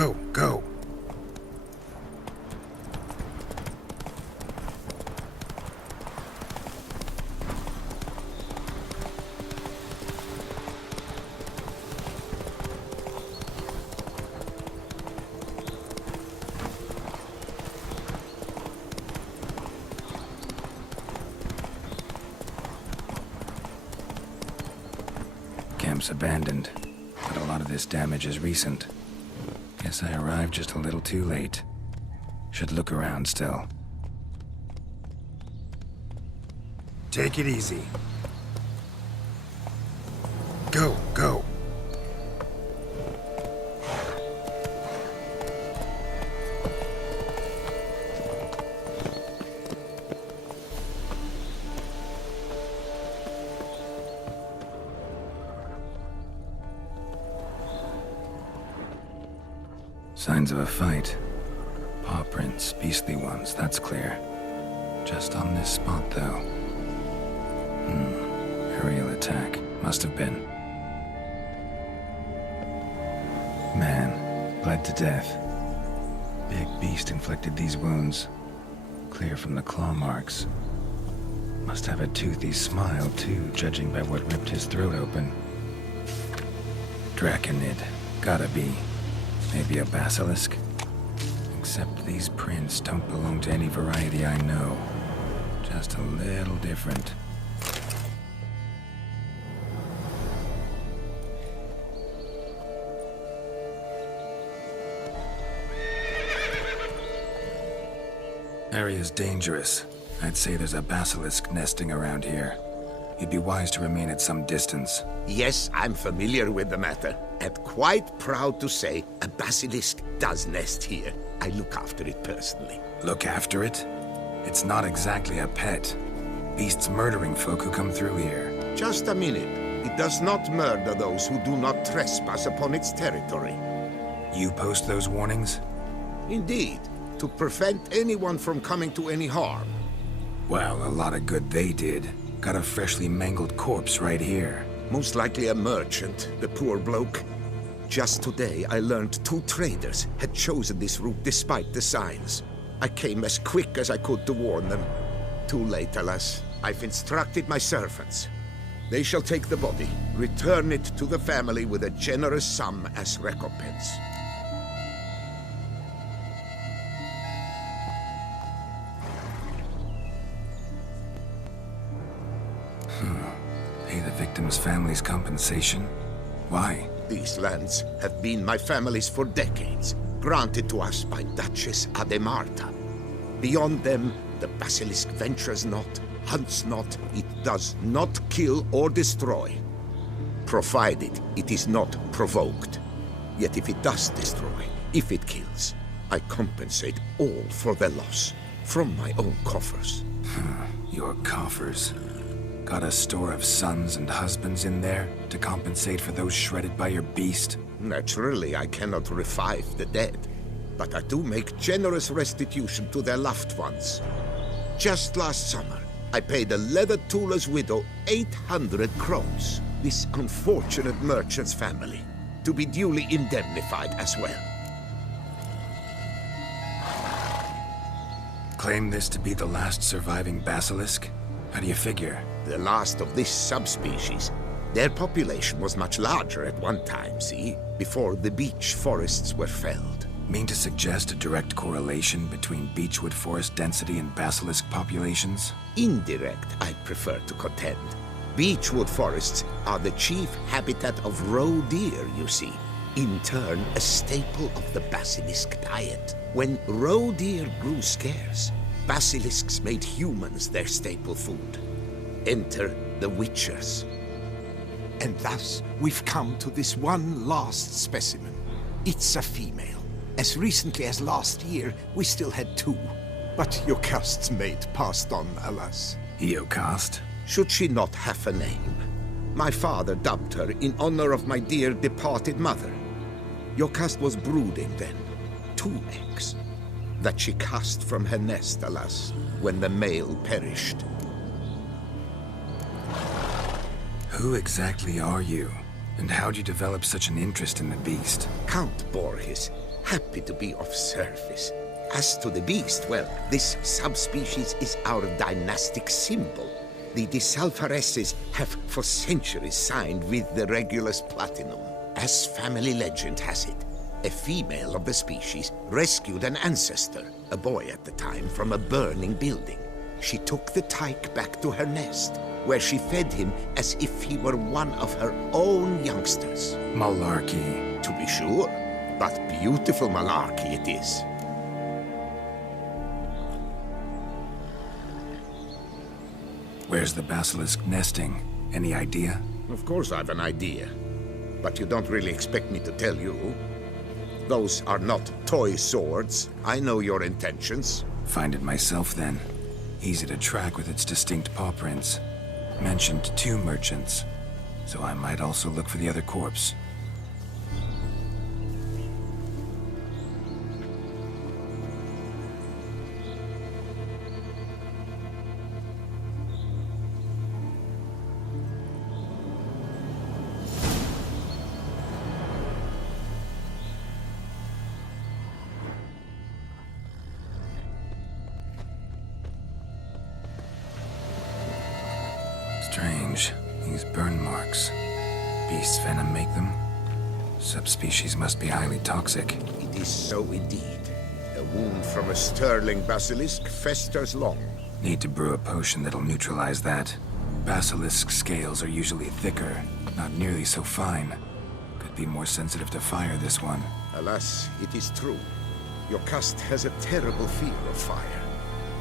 Go, go. Camp's abandoned, but a lot of this damage is recent. Guess I arrived just a little too late. Should look around still. Take it easy. Go, go. Signs of a fight. Paw prints, beastly ones, that's clear. Just on this spot, though. Aerial attack. Must have been. Man, bled to death. Big beast inflicted these wounds. Clear from the claw marks. Must have a toothy smile, too, judging by what ripped his throat open. Draconid. Gotta be. Maybe a basilisk? Except these prints don't belong to any variety I know. Just a little different. Area's dangerous. I'd say there's a basilisk nesting around here. You'd be wise to remain at some distance. Yes, I'm familiar with the matter, and quite proud to say a basilisk does nest here. I look after it personally. Look after it? It's not exactly a pet. Beasts murdering folk who come through here. Just a minute. It does not murder those who do not trespass upon its territory. You post those warnings? Indeed, to prevent anyone from coming to any harm. Well, a lot of good they did. Got a freshly mangled corpse right here. Most likely a merchant, the poor bloke. Just today, I learned 2 traders had chosen this route despite the signs. I came as quick as I could to warn them. Too late, alas. I've instructed my servants. They shall take the body, return it to the family with a generous sum as recompense. Pay the victim's family's compensation? Why? These lands have been my family's for decades, granted to us by Duchess Ademarta. Beyond them, the basilisk ventures not, hunts not, it does not kill or destroy. Provided it is not provoked. Yet if it does destroy, if it kills, I compensate all for their loss, from my own coffers. Your coffers. Got a store of sons and husbands in there to compensate for those shredded by your beast? Naturally, I cannot revive the dead, but I do make generous restitution to their loved ones. Just last summer, I paid a leather tooler's widow 800 crowns, this unfortunate merchant's family, to be duly indemnified as well. Claim this to be the last surviving basilisk? How do you figure? The last of this subspecies. Their population was much larger at one time, see? Before the beech forests were felled. Mean to suggest a direct correlation between beechwood forest density and basilisk populations? Indirect, I prefer to contend. Beechwood forests are the chief habitat of roe deer, you see. In turn, a staple of the basilisk diet. When roe deer grew scarce, basilisks made humans their staple food. Enter the Witchers. And thus, we've come to this one last specimen. It's a female. As recently as last year, we still had 2. But Jocast's mate passed on, alas. Eocast? Should she not have a name? My father dubbed her in honor of my dear departed mother. Jocast was brooding then. 2 eggs. That she cast from her nest, alas, when the male perished. Who exactly are you? And how'd you develop such an interest in the beast? Count Borges, happy to be of service. As to the beast, well, this subspecies is our dynastic symbol. The Disalfareses have for centuries signed with the Regulus Platinum. As family legend has it, a female of the species rescued an ancestor, a boy at the time, from a burning building. She took the tyke back to her nest, where she fed him as if he were one of her own youngsters. Malarkey. To be sure, but beautiful malarkey it is. Where's the basilisk nesting? Any idea? Of course I've an idea, but you don't really expect me to tell you. Those are not toy swords. I know your intentions. Find it myself then. Easy to track with its distinct paw prints. Mentioned 2 merchants, so I might also look for the other corpse. Strange. These burn marks. Beast's venom make them? Subspecies must be highly toxic. It is so indeed. A wound from a sterling basilisk festers long. Need to brew a potion that'll neutralize that. Basilisk scales are usually thicker, not nearly so fine. Could be more sensitive to fire, this one. Alas, it is true. Your cast has a terrible fear of fire.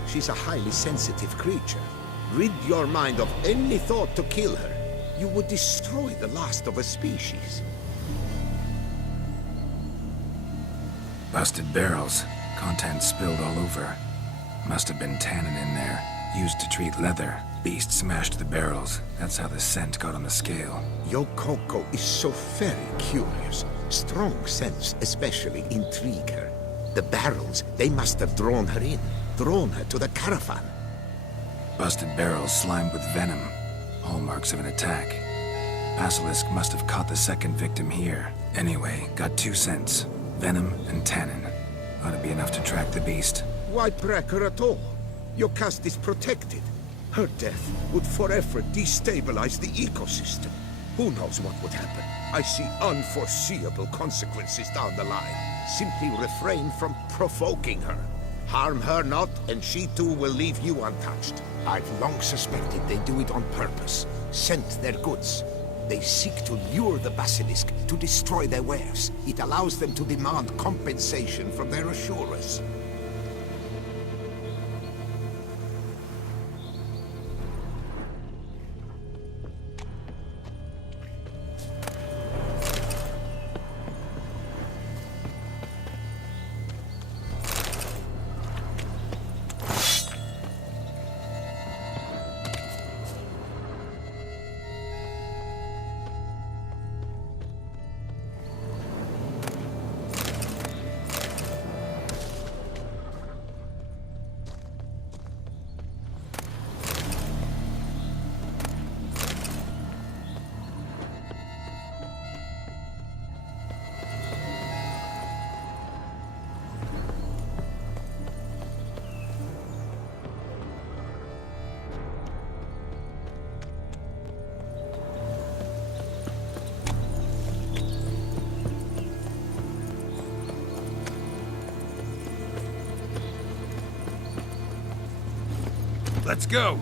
She's a highly sensitive creature. Rid your mind of any thought to kill her. You would destroy the last of a species. Busted barrels. Contents spilled all over. Must have been tannin in there. Used to treat leather. Beast smashed the barrels. That's how the scent got on the scale. Yokoko is so very curious. Strong scents especially intrigue her. The barrels, they must have drawn her in. Drawn her to the caravan. Busted barrels slimed with venom. Hallmarks of an attack. Basilisk must have caught the second victim here. Anyway, got 2 scents. Venom and tannin. Ought to be enough to track the beast. Why track her at all? Your caste is protected. Her death would forever destabilize the ecosystem. Who knows what would happen? I see unforeseeable consequences down the line. Simply refrain from provoking her. Harm her not, and she too will leave you untouched. I've long suspected they do it on purpose. Scent their goods. They seek to lure the basilisk to destroy their wares. It allows them to demand compensation from their assurers. Let's go.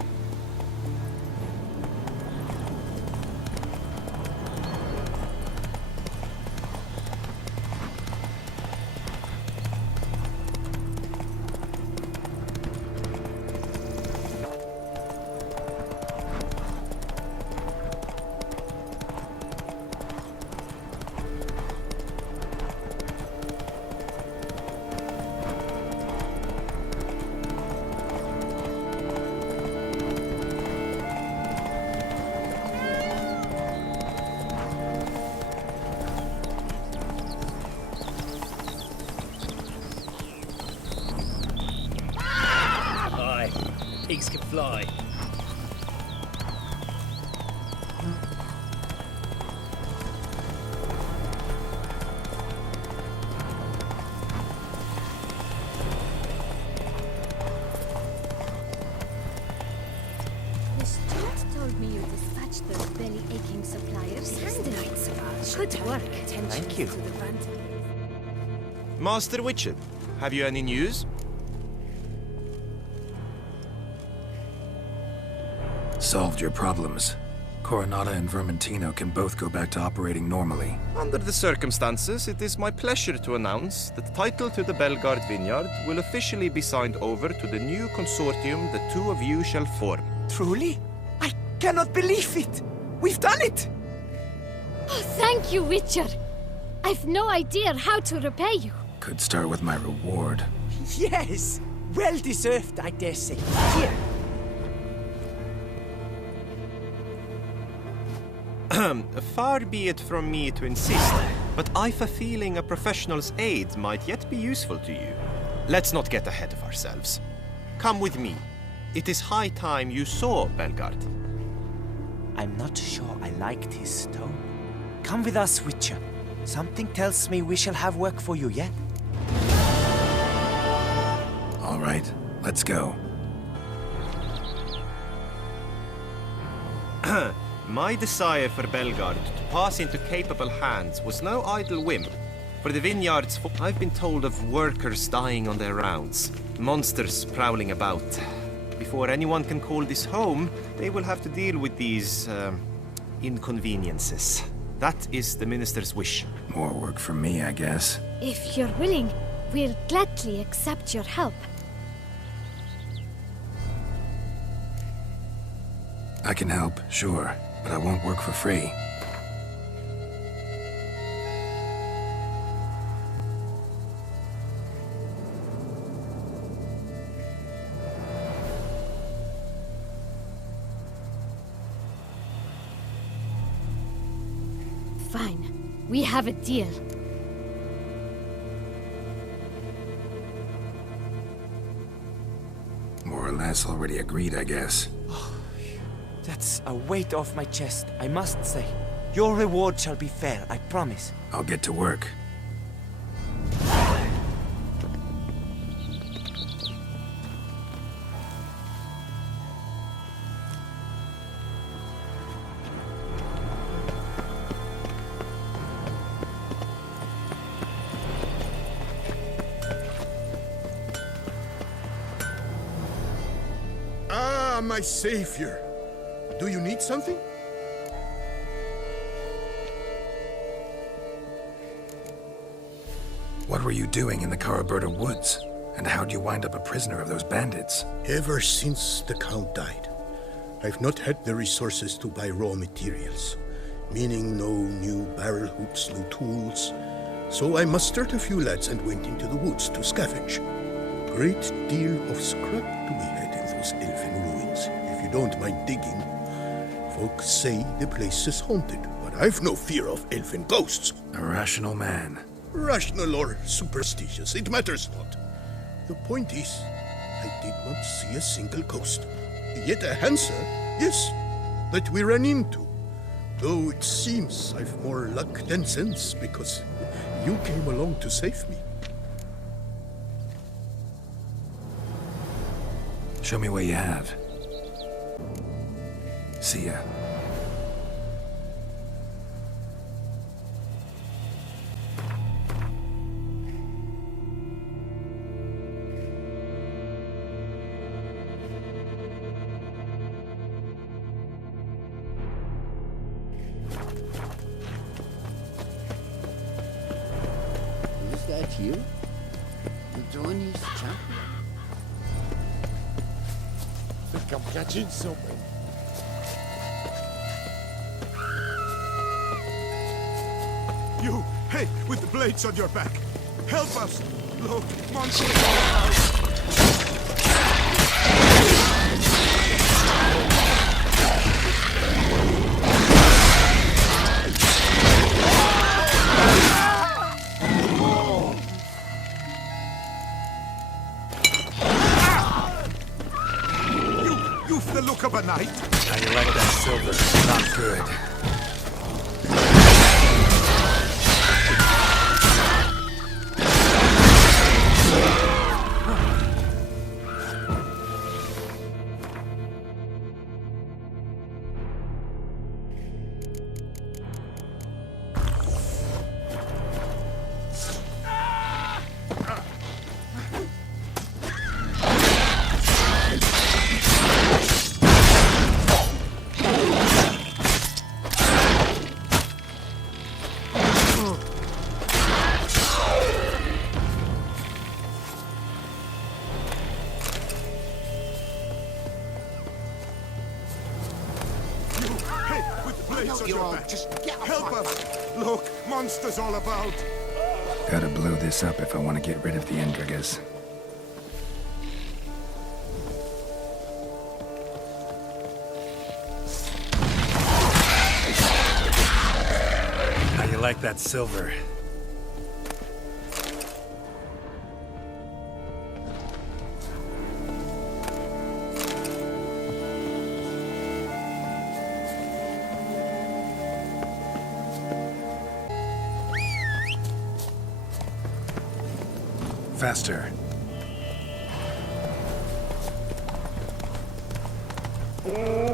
Pigs can fly. told me you dispatched those belly-aching suppliers. Good work. Thank you. To the front. Master Witcher, have you any news? Solved your problems. Coronata and Vermentino can both go back to operating normally. Under the circumstances, it is my pleasure to announce that the title to the Belgard Vineyard will officially be signed over to the new consortium the two of you shall form. Truly? I cannot believe it! We've done it! Oh, thank you, Witcher. I've no idea how to repay you. Could start with my reward. Yes! Well deserved, I dare say. Here. Far be it from me to insist, but I've a feeling a professional's aid might yet be useful to you. Let's not get ahead of ourselves. Come with me. It is high time you saw Belgard. I'm not sure I liked his stone. Come with us, Witcher. Something tells me we shall have work for you yet. All right, let's go. My desire for Belgard to pass into capable hands was no idle whim. For the vineyards, I've been told of workers dying on their rounds, monsters prowling about. Before anyone can call this home, they will have to deal with these, inconveniences. That is the minister's wish. More work for me, I guess. If you're willing, we'll gladly accept your help. I can help, sure, but I won't work for free. Fine. We have a deal. More or less already agreed, I guess. That's a weight off my chest, I must say. Your reward shall be fair, I promise. I'll get to work. Ah, my savior. Do you need something? What were you doing in the Caraberta woods? And how'd you wind up a prisoner of those bandits? Ever since the Count died, I've not had the resources to buy raw materials, meaning no new barrel hoops, no tools. So I mustered a few lads and went into the woods to scavenge. Great deal of scrap to be had in those elfin ruins, if you don't mind digging. Folks say the place is haunted, but I've no fear of elfin ghosts. A rational man. Rational or superstitious, it matters not. The point is, I did not see a single ghost. Yet a Hansa, yes, that we ran into. Though it seems I've more luck than sense, because you came along to save me. Show me what you have. See ya. Is that you? The Dornish champion? I think I'm catching something. You, hey, with the blades on your back. Help us! Look, monsters all around. You've the look of a knight. How you like that silver? Not good. blades don't on you your all back. just get off Help my us! Look, monsters all about. Gotta blow this up if I want to get rid of the Endrigas. How you like that silver? Faster. Oh!